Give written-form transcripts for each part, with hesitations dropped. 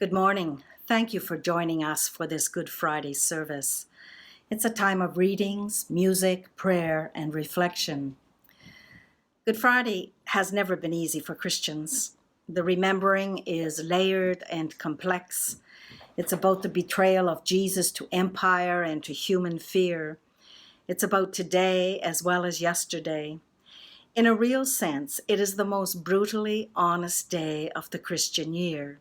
Good morning. Thank you for joining us for this Good Friday service. It's a time of readings, music, prayer, and reflection. Good Friday has never been easy for Christians. The remembering is layered and complex. It's about the betrayal of Jesus to empire and to human fear. It's about today as well as yesterday. In a real sense, it is the most brutally honest day of the Christian year.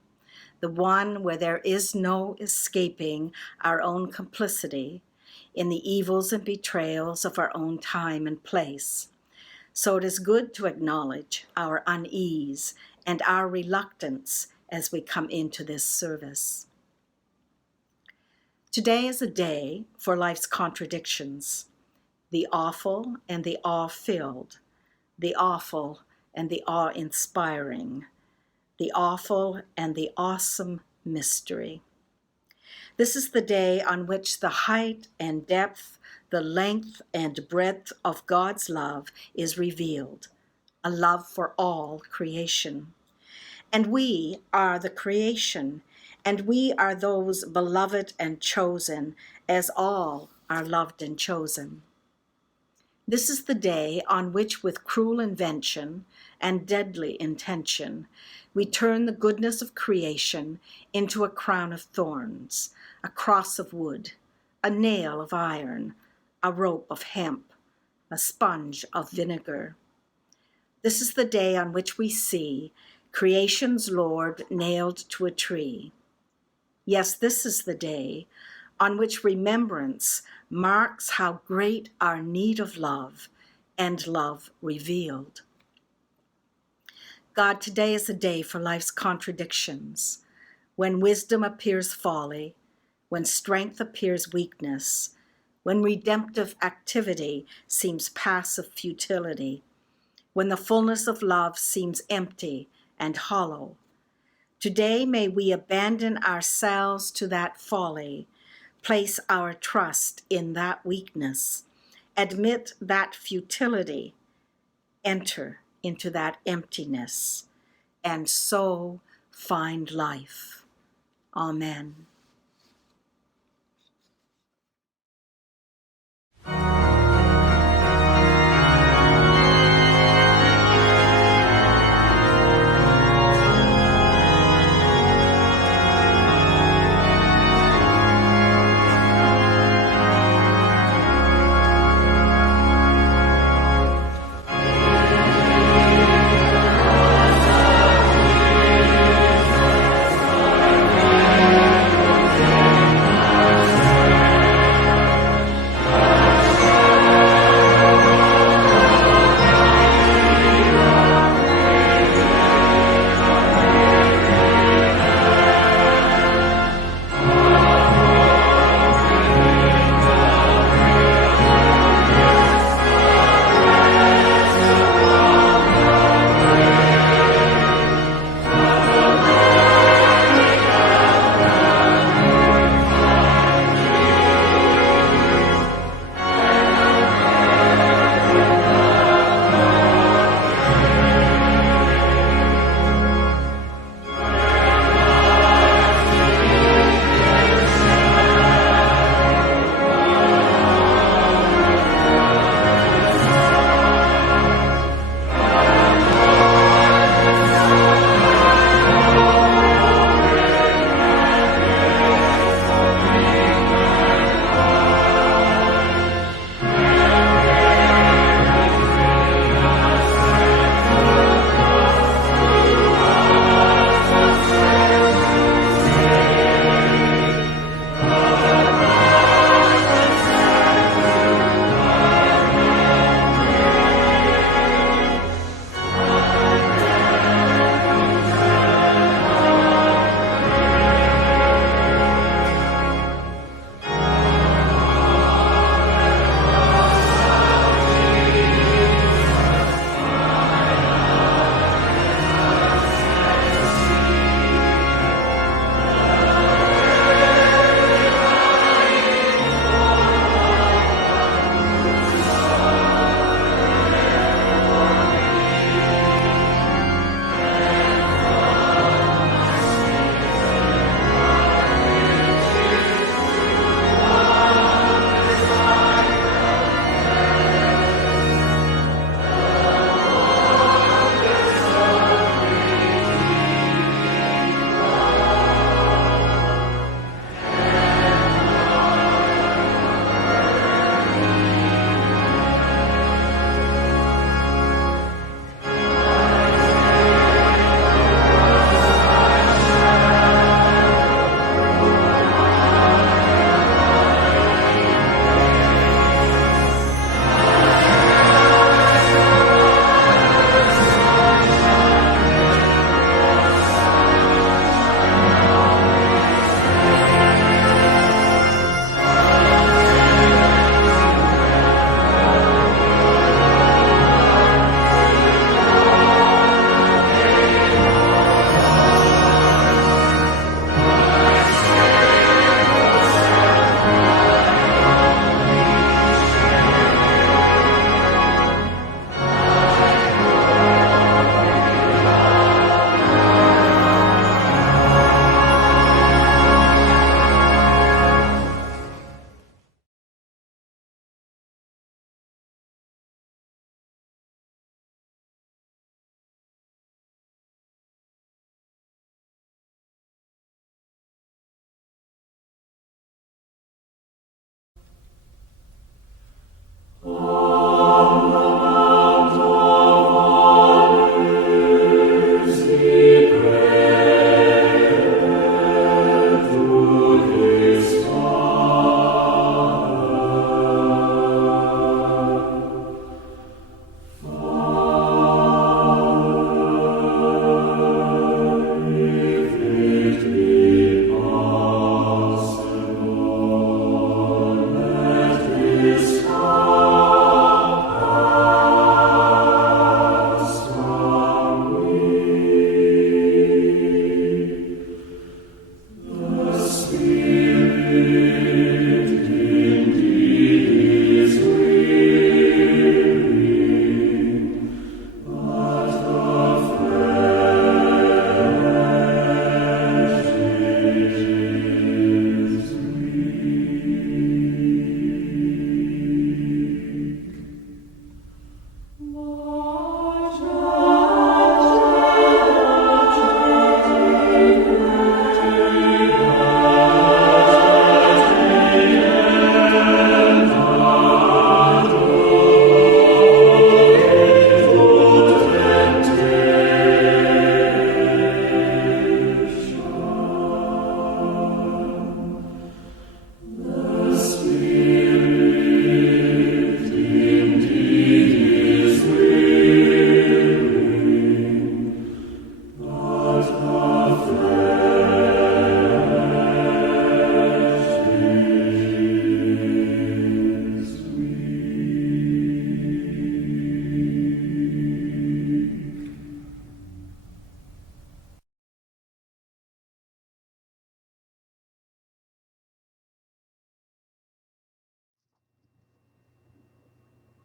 The one where there is no escaping our own complicity in the evils and betrayals of our own time and place. So it is good to acknowledge our unease and our reluctance as we come into this service. Today is a day for life's contradictions, the awful and the awe-filled, the awful and the awe-inspiring, the awful and the awesome mystery. This is the day on which the height and depth, the length and breadth of God's love is revealed, a love for all creation. And we are the creation, and we are those beloved and chosen, as all are loved and chosen. This is the day on which, with cruel invention and deadly intention, we turn the goodness of creation into a crown of thorns, a cross of wood, a nail of iron, a rope of hemp, a sponge of vinegar. This is the day on which we see creation's Lord nailed to a tree. Yes, this is the day on which remembrance marks how great our need of love and love revealed. God, today is a day for life's contradictions, when wisdom appears folly, when strength appears weakness, when redemptive activity seems passive futility, when the fullness of love seems empty and hollow. Today may we abandon ourselves to that folly, place our trust in that weakness, admit that futility, enter into that emptiness, and so find life. Amen.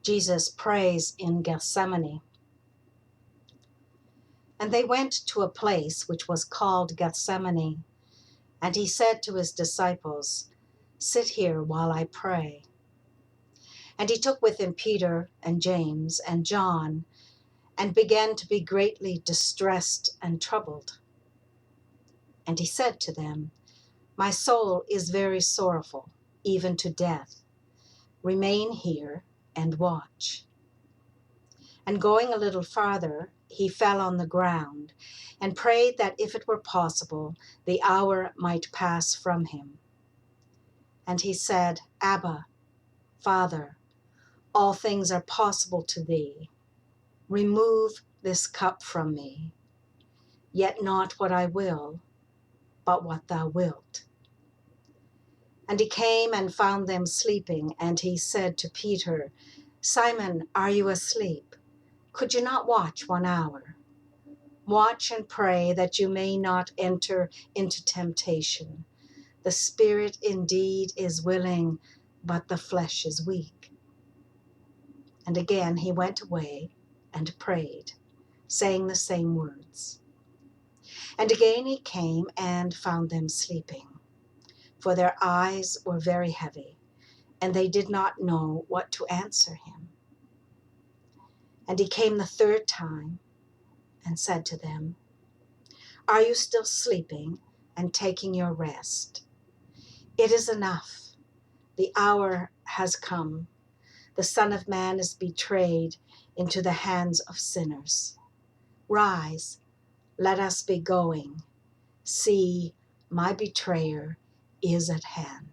Jesus prays in Gethsemane. And they went to a place which was called Gethsemane, and he said to his disciples, "Sit here while I pray." And he took with him Peter and James and John, and began to be greatly distressed and troubled. And he said to them, "My soul is very sorrowful, even to death. Remain here and watch." And going a little farther, he fell on the ground and prayed that if it were possible, the hour might pass from him. And he said, "Abba, Father, all things are possible to thee. Remove this cup from me. Yet not what I will, but what thou wilt." And he came and found them sleeping, and he said to Peter, "Simon, are you asleep? Could you not watch 1 hour? Watch and pray that you may not enter into temptation. The spirit indeed is willing, but the flesh is weak." And again he went away and prayed, saying the same words. And again he came and found them sleeping, for their eyes were very heavy, and they did not know what to answer him. And he came the third time and said to them, "Are you still sleeping and taking your rest? It is enough. The hour has come. The Son of Man is betrayed into the hands of sinners. Rise, let us be going. See, my betrayer is at hand."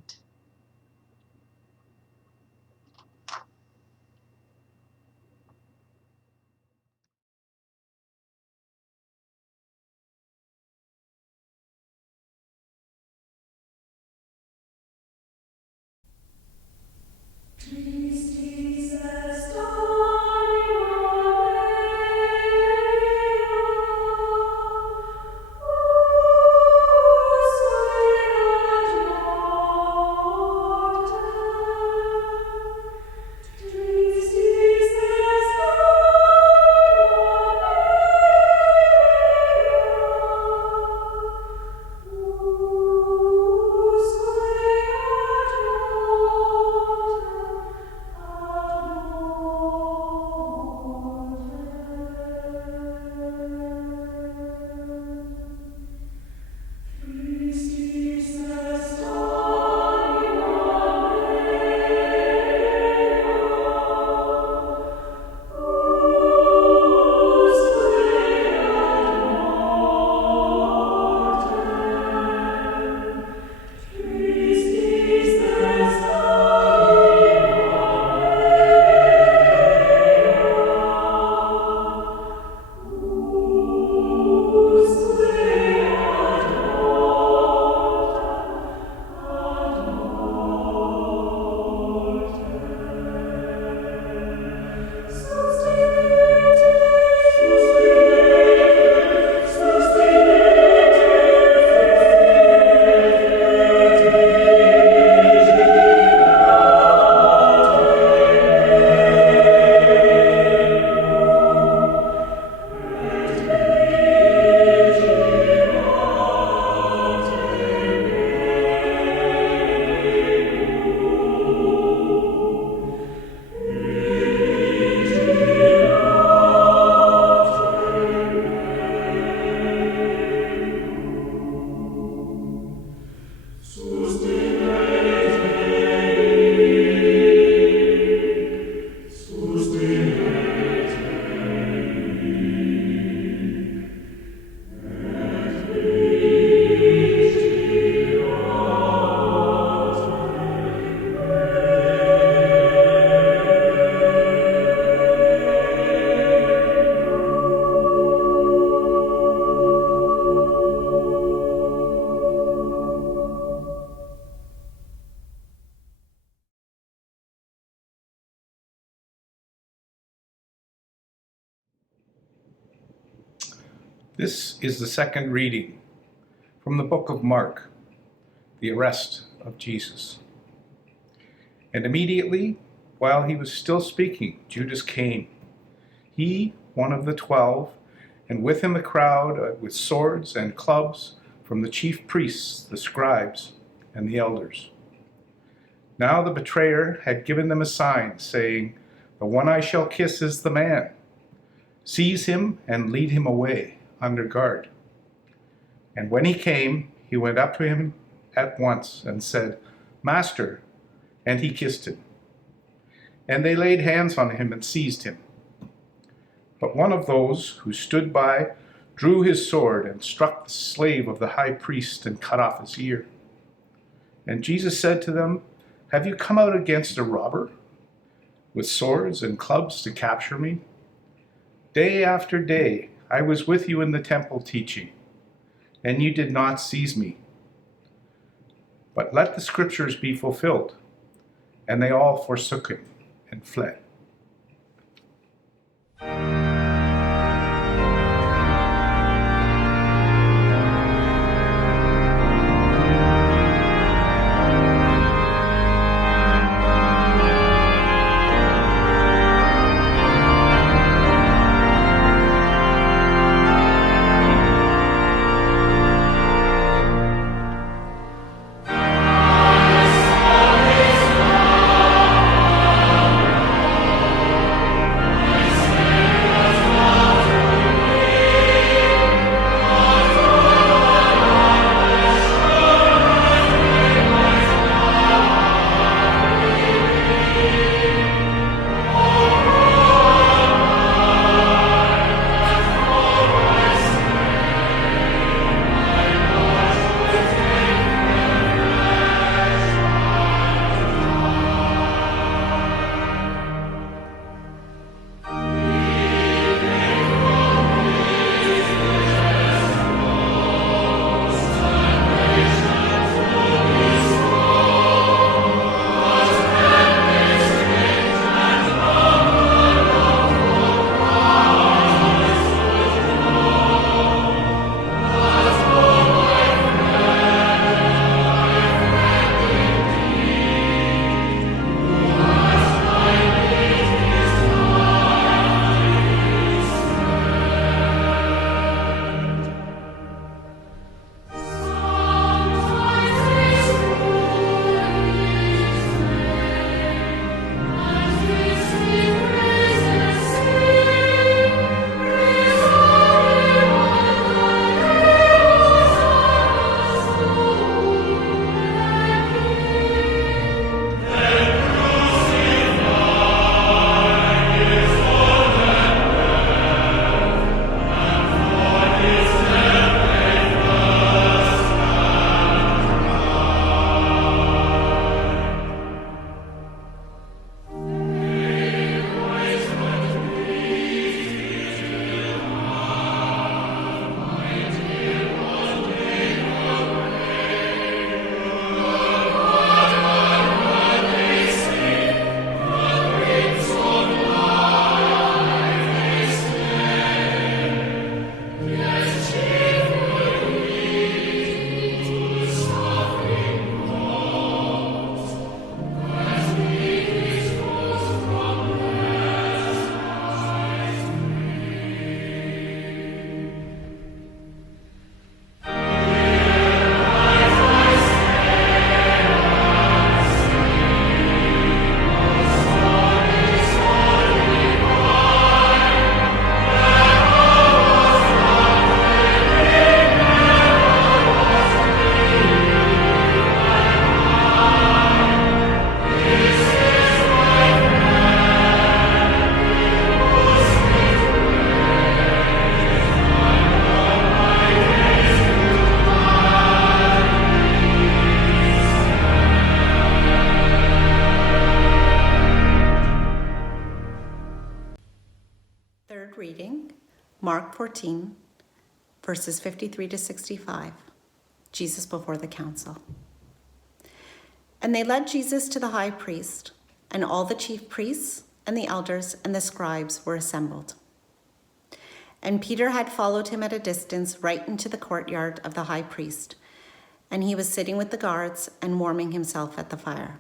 This is the second reading from the book of Mark, the arrest of Jesus. And immediately, While he was still speaking, Judas came. He, one of the 12, and with him a crowd with swords and clubs from the chief priests, the scribes, and the elders. Now the betrayer had given them a sign, saying, "The one I shall kiss is the man. Seize him and lead him away under guard." And when he came, he went up to him at once and said, "Master," and he kissed him. And they laid hands on him and seized him. But one of those who stood by drew his sword and struck the slave of the high priest and cut off his ear. And Jesus said to them, "Have you come out against a robber with swords and clubs to capture me? Day after day I was with you in the temple teaching, and you did not seize me. But let the scriptures be fulfilled." And they all forsook him and fled. Mark 14, verses 53 to 65, Jesus before the council. And they led Jesus to the high priest, and all the chief priests and the elders and the scribes were assembled. And Peter had followed him at a distance right into the courtyard of the high priest, and he was sitting with the guards and warming himself at the fire.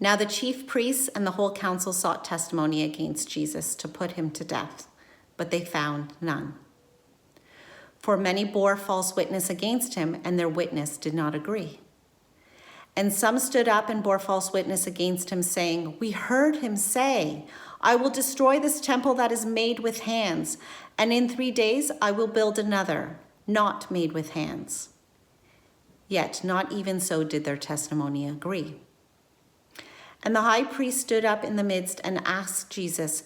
Now the chief priests and the whole council sought testimony against Jesus to put him to death, but they found none. For many bore false witness against him, and their witness did not agree. And some stood up and bore false witness against him, saying, "We heard him say, 'I will destroy this temple that is made with hands, and in 3 days I will build another, not made with hands.' Yet not even so did their testimony agree. And the high priest stood up in the midst and asked Jesus,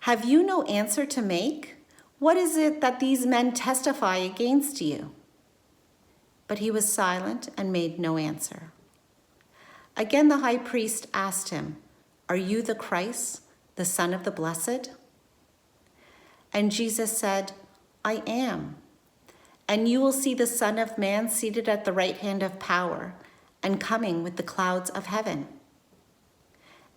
'Have you no answer to make? What is it that these men testify against you?' But he was silent and made no answer. Again the high priest asked him, 'Are you the Christ, the Son of the Blessed?' And Jesus said, 'I am. And you will see the Son of Man seated at the right hand of power and coming with the clouds of heaven.'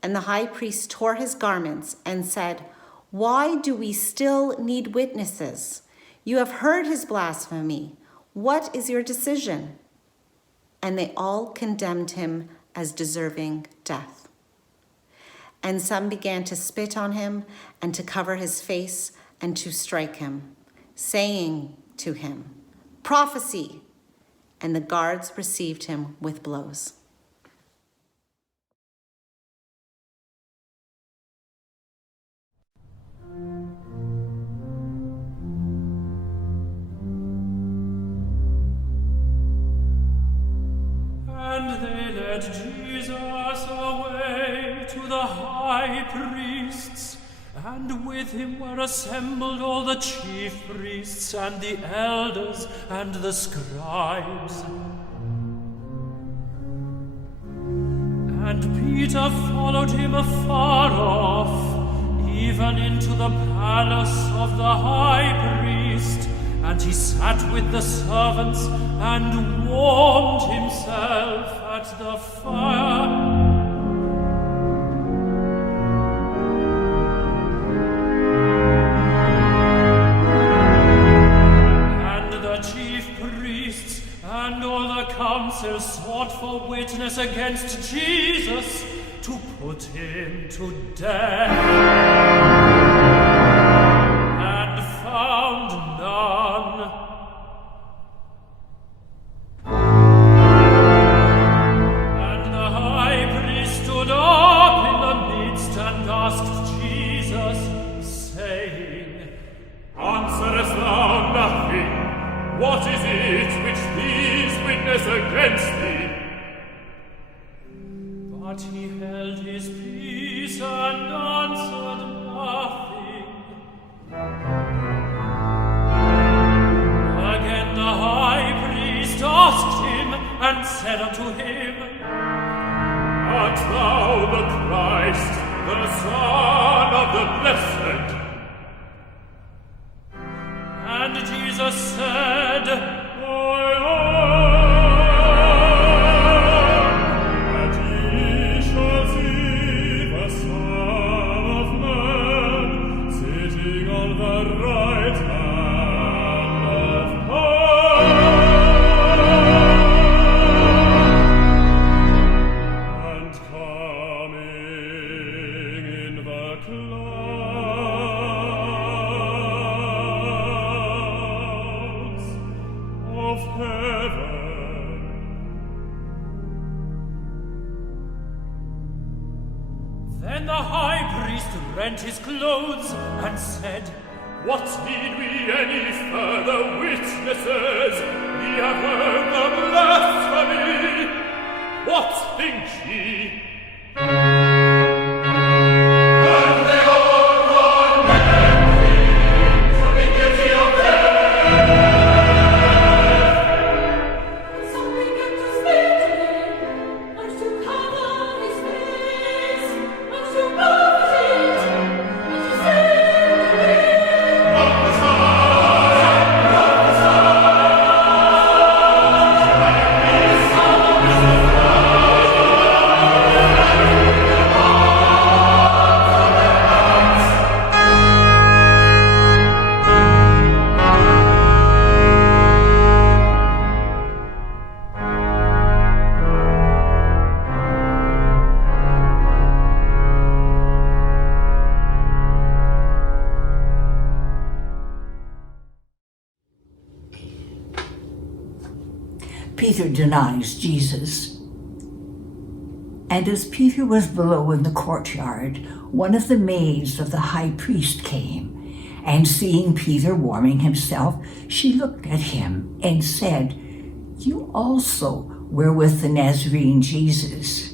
And the high priest tore his garments and said, 'Why do we still need witnesses? You have heard his blasphemy. What is your decision?' And they all condemned him as deserving death. And some began to spit on him and to cover his face and to strike him, saying to him, 'Prophesy!' And the guards received him with blows. And they led Jesus away to the high priests, and with him were assembled all the chief priests and the elders and the scribes. And Peter followed him afar off, even into the palace of the high priest, and he sat with the servants and warmed himself at the fire. And the chief priests and all the council sought for witness against Jesus to put him to death, and found none. And the high priest stood up in the midst and asked Jesus, saying, Answerest thou nothing? What is it which these witness against thee? But he held his peace and answered nothing. Again the high priest asked him and said unto him, Art thou the Christ, the Son of the Blessed? And Jesus said, I am, and ye shall see the Son of Man sitting on the right hand of power, and coming in the clouds of heaven. Then the high priest rent his clothes and said, What need we any further witnesses? We have heard the blasphemy. What think ye? And they all condemned him to be guilty of death. Some began to spit on him, and to cover his face, and to buffet him, and to say to him, Prophesy! Peter denies Jesus. And as Peter was below in the courtyard, one of the maids of the high priest came, and seeing Peter warming himself, she looked at him and said, "You also were with the Nazarene Jesus."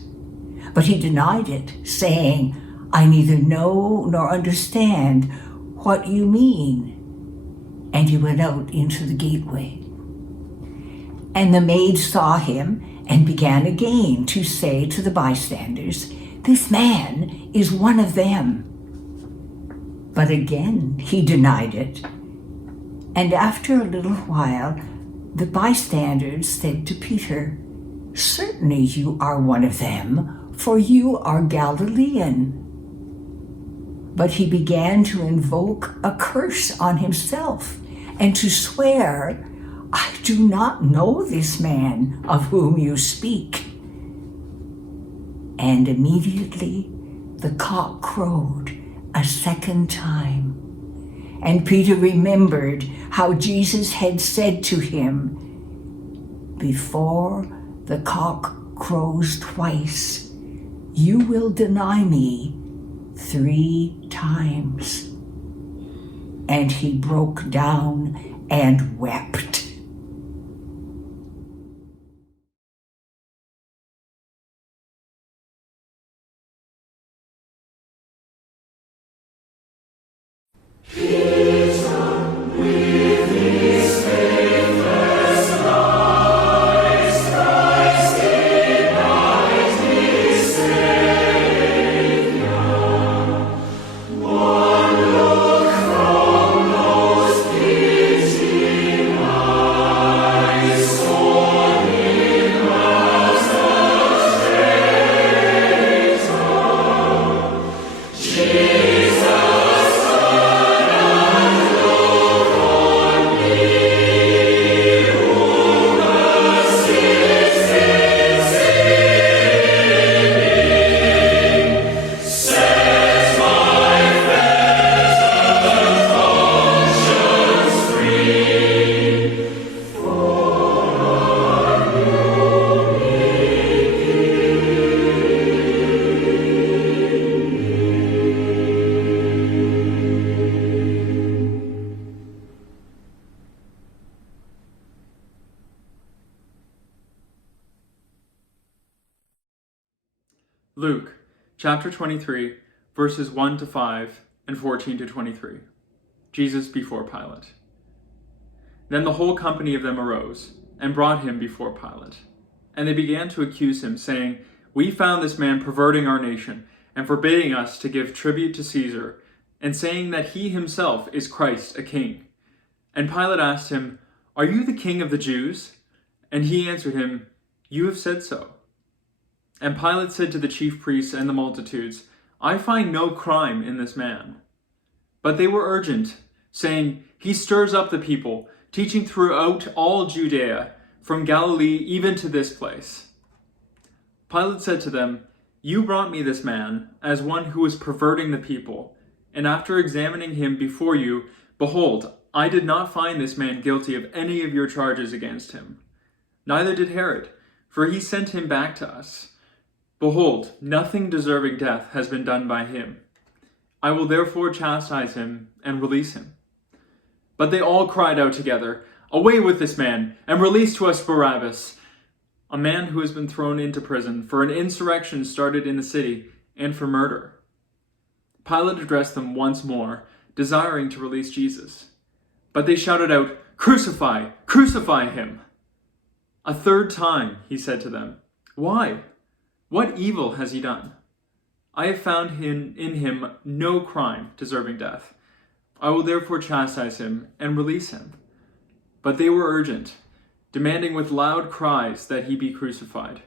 But he denied it, saying, "I neither know nor understand what you mean." And he went out into the gateway. And the maid saw him and began again to say to the bystanders, "This man is one of them." But again he denied it. And after a little while, the bystanders said to Peter, "Certainly you are one of them, for you are Galilean." But he began to invoke a curse on himself and to swear, "I do not know this man of whom you speak." And immediately the cock crowed a second time. And Peter remembered how Jesus had said to him, "Before the cock crows twice, you will deny me 3 times." And he broke down and wept. Luke, chapter 23, verses 1 to 5 and 14 to 23. Jesus before Pilate. Then the whole company of them arose and brought him before Pilate. And they began to accuse him, saying, "We found this man perverting our nation and forbidding us to give tribute to Caesar, and saying that he himself is Christ, a king." And Pilate asked him, "Are you the king of the Jews?" And he answered him, "You have said so." And Pilate said to the chief priests and the multitudes, "I find no crime in this man." But they were urgent, saying, "He stirs up the people, teaching throughout all Judea, from Galilee even to this place." Pilate said to them, "You brought me this man as one who was perverting the people, and after examining him before you, behold, I did not find this man guilty of any of your charges against him. Neither did Herod, for he sent him back to us. Behold, nothing deserving death has been done by him. I will therefore chastise him and release him." But they all cried out together, "Away with this man, and release to us Barabbas," a man who has been thrown into prison for an insurrection started in the city and for murder. Pilate addressed them once more, desiring to release Jesus. But they shouted out, "Crucify! Crucify him!" A third time he said to them, "Why? What evil has he done? I have found in him no crime deserving death. I will therefore chastise him and release him." But they were urgent, demanding with loud cries that he be crucified,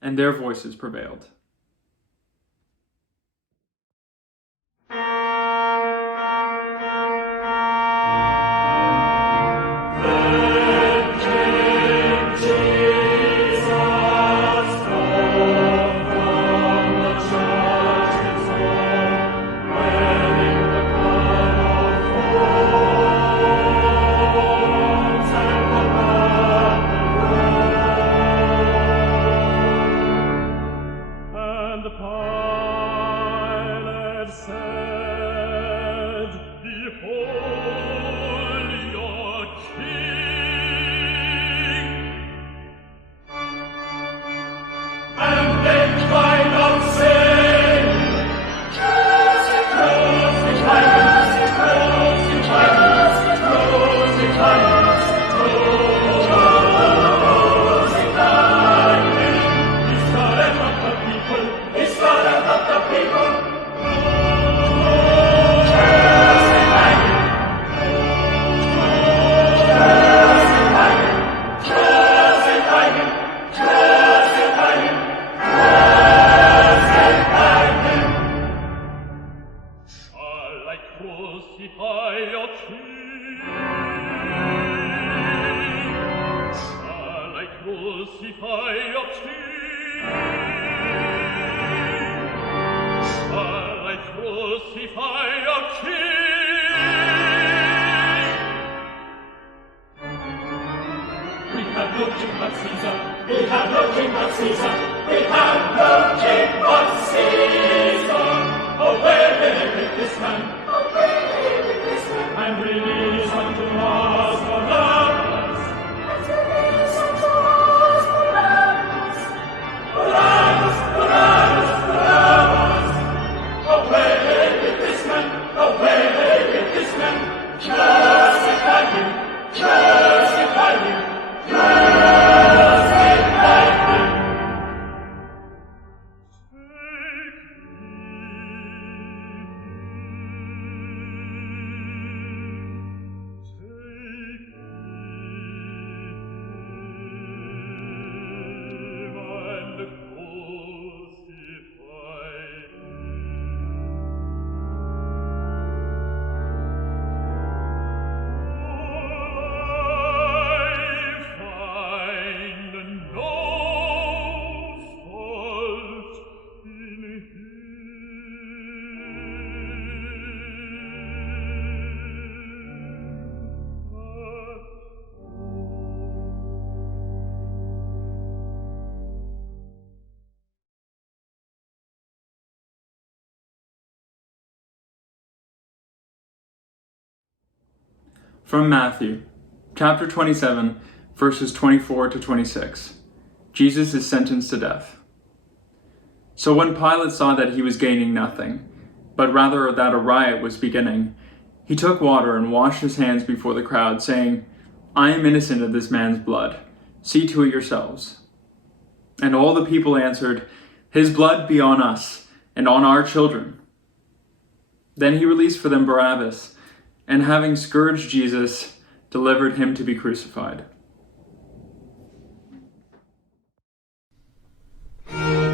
and their voices prevailed. Pilate said, Behold your king. And they cried out, saying, Crucify him, crucify him, crucify him. From Matthew, chapter 27, verses 24 to 26. Jesus is sentenced to death. So when Pilate saw that he was gaining nothing, but rather that a riot was beginning, he took water and washed his hands before the crowd, saying, I am innocent of this man's blood. See to it yourselves. And all the people answered, His blood be on us and on our children. Then he released for them Barabbas, and having scourged Jesus, delivered him to be crucified. Free.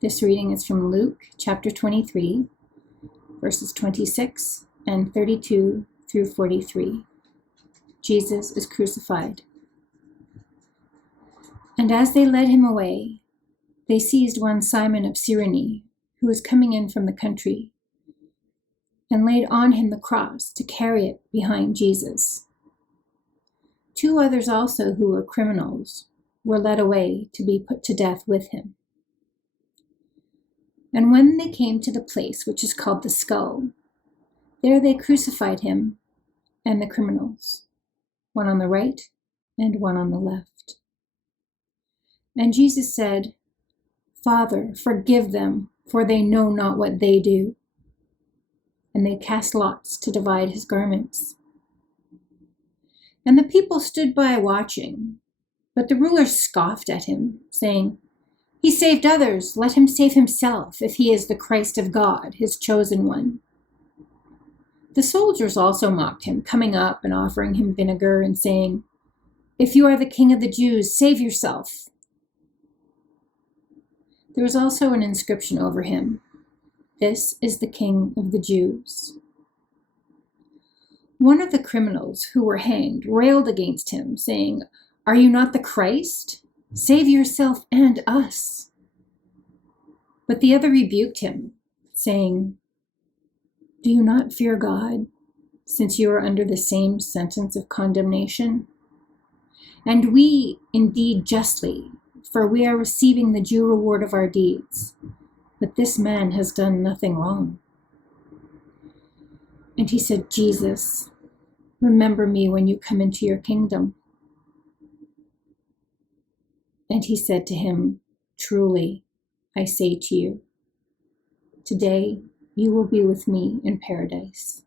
This reading is from Luke chapter 23, verses 26 and 32 through 43. Jesus is crucified. And as they led him away, they seized one Simon of Cyrene, who was coming in from the country, and laid on him the cross to carry it behind Jesus. 2 others also, who were criminals, were led away to be put to death with him. And when they came to the place which is called the Skull, there they crucified him and the criminals, one on the right and one on the left. And Jesus said, "Father, forgive them, for they know not what they do." And they cast lots to divide his garments. And the people stood by watching, but the rulers scoffed at him, saying, "He saved others, let him save himself, if he is the Christ of God, his chosen one." The soldiers also mocked him, coming up and offering him vinegar and saying, "If you are the king of the Jews, save yourself." There was also an inscription over him, "This is the King of the Jews." One of the criminals who were hanged railed against him, saying, "Are you not the Christ? Save yourself and us." But the other rebuked him, saying, "Do you not fear God, since you are under the same sentence of condemnation? And we indeed justly, for we are receiving the due reward of our deeds. But this man has done nothing wrong." And he said, "Jesus, remember me when you come into your kingdom." And he said to him, "Truly, I say to you, today you will be with me in paradise."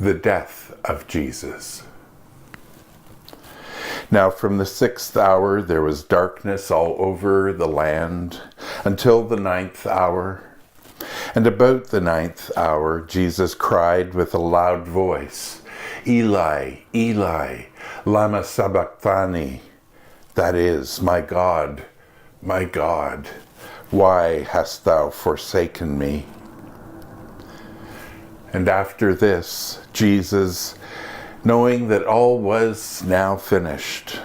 The death of Jesus. Now from the 6th hour there was darkness all over the land until the 9th hour. And about the 9th hour Jesus cried with a loud voice, Eli, Eli, lama sabachthani. That is, my God, why hast thou forsaken me? And after this, Jesus, knowing that all was now finished,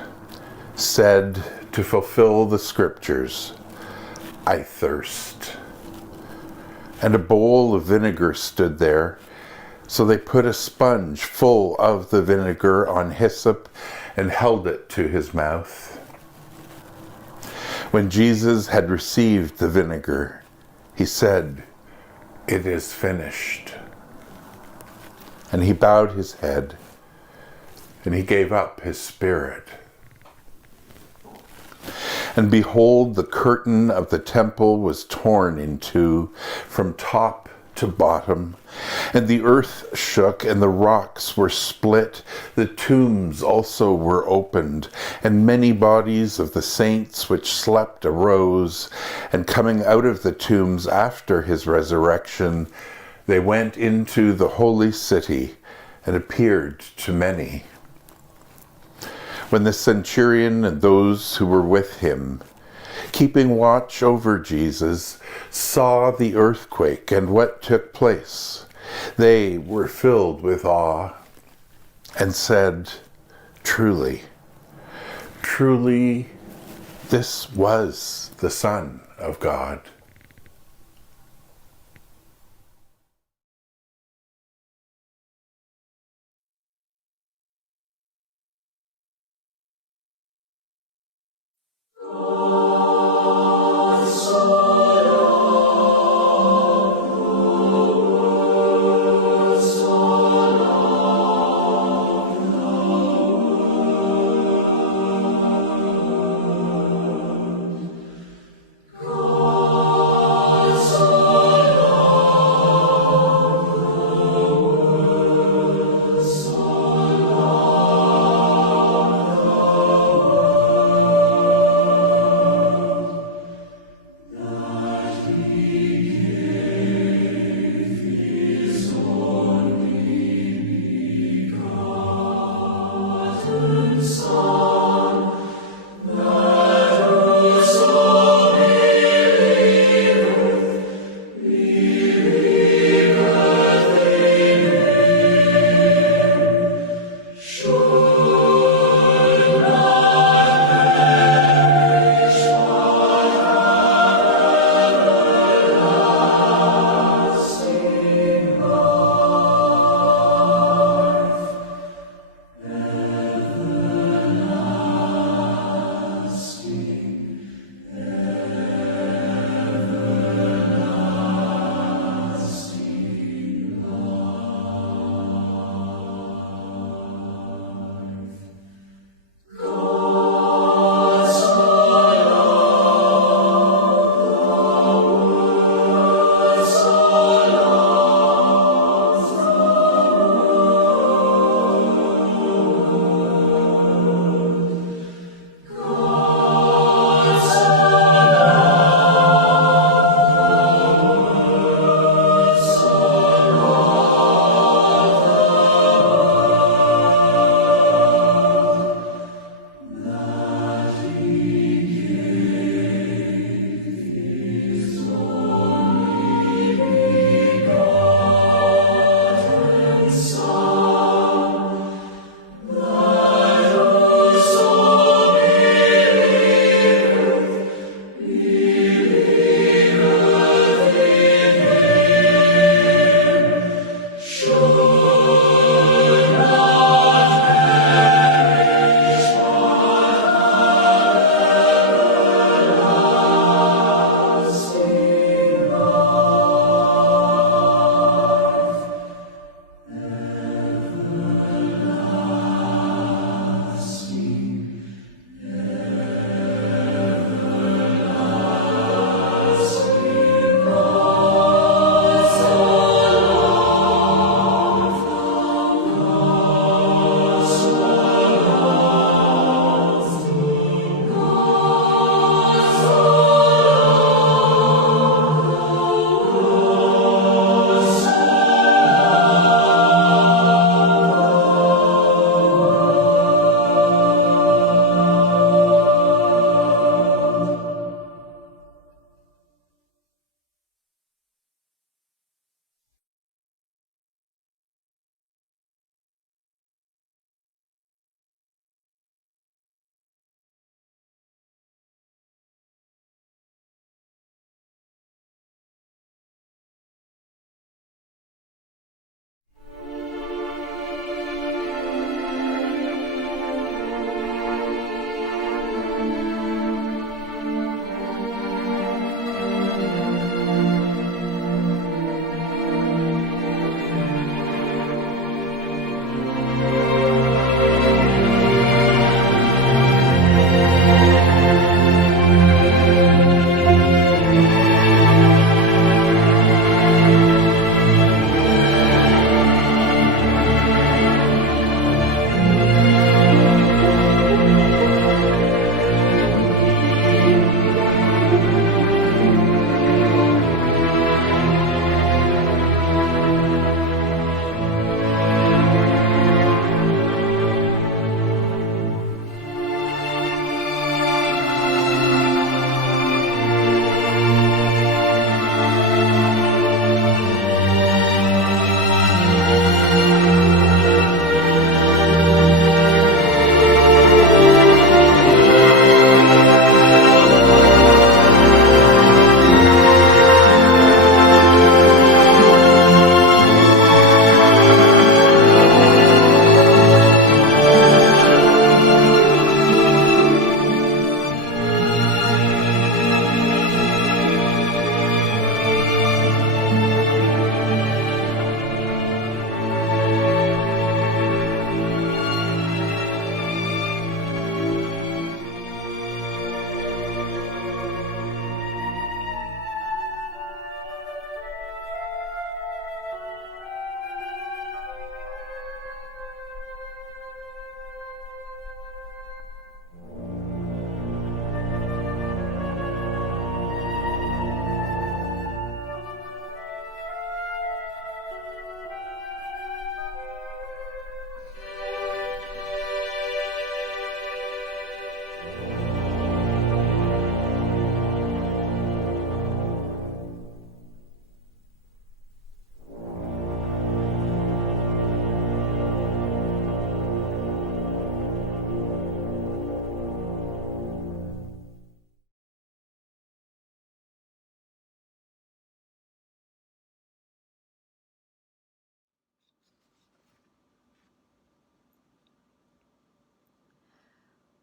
said to fulfill the scriptures, I thirst. And a bowl of vinegar stood there, so they put a sponge full of the vinegar on hyssop and held it to his mouth. When Jesus had received the vinegar, he said, It is finished. And he bowed his head, and he gave up his spirit. And behold, the curtain of the temple was torn in two from top to bottom, and the earth shook, and the rocks were split. The tombs also were opened, and many bodies of the saints which slept arose, and coming out of the tombs after his resurrection, they went into the holy city and appeared to many. When the centurion and those who were with him, keeping watch over Jesus, saw the earthquake and what took place, they were filled with awe and said, Truly, truly, this was the Son of God.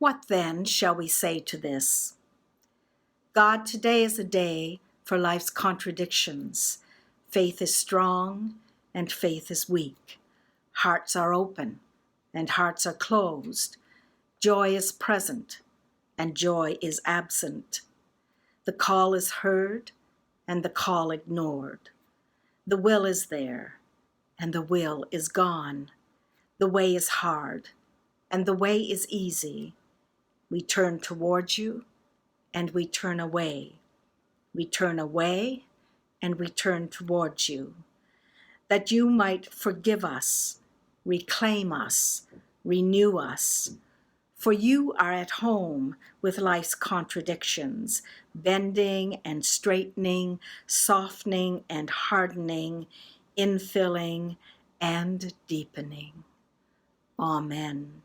What then shall we say to this? God, today is a day for life's contradictions. Faith is strong and faith is weak. Hearts are open and hearts are closed. Joy is present and joy is absent. The call is heard and the call ignored. The will is there and the will is gone. The way is hard and the way is easy. We turn towards you and we turn away. We turn away and we turn towards you, that you might forgive us, reclaim us, renew us. For you are at home with life's contradictions, bending and straightening, softening and hardening, infilling and deepening. Amen.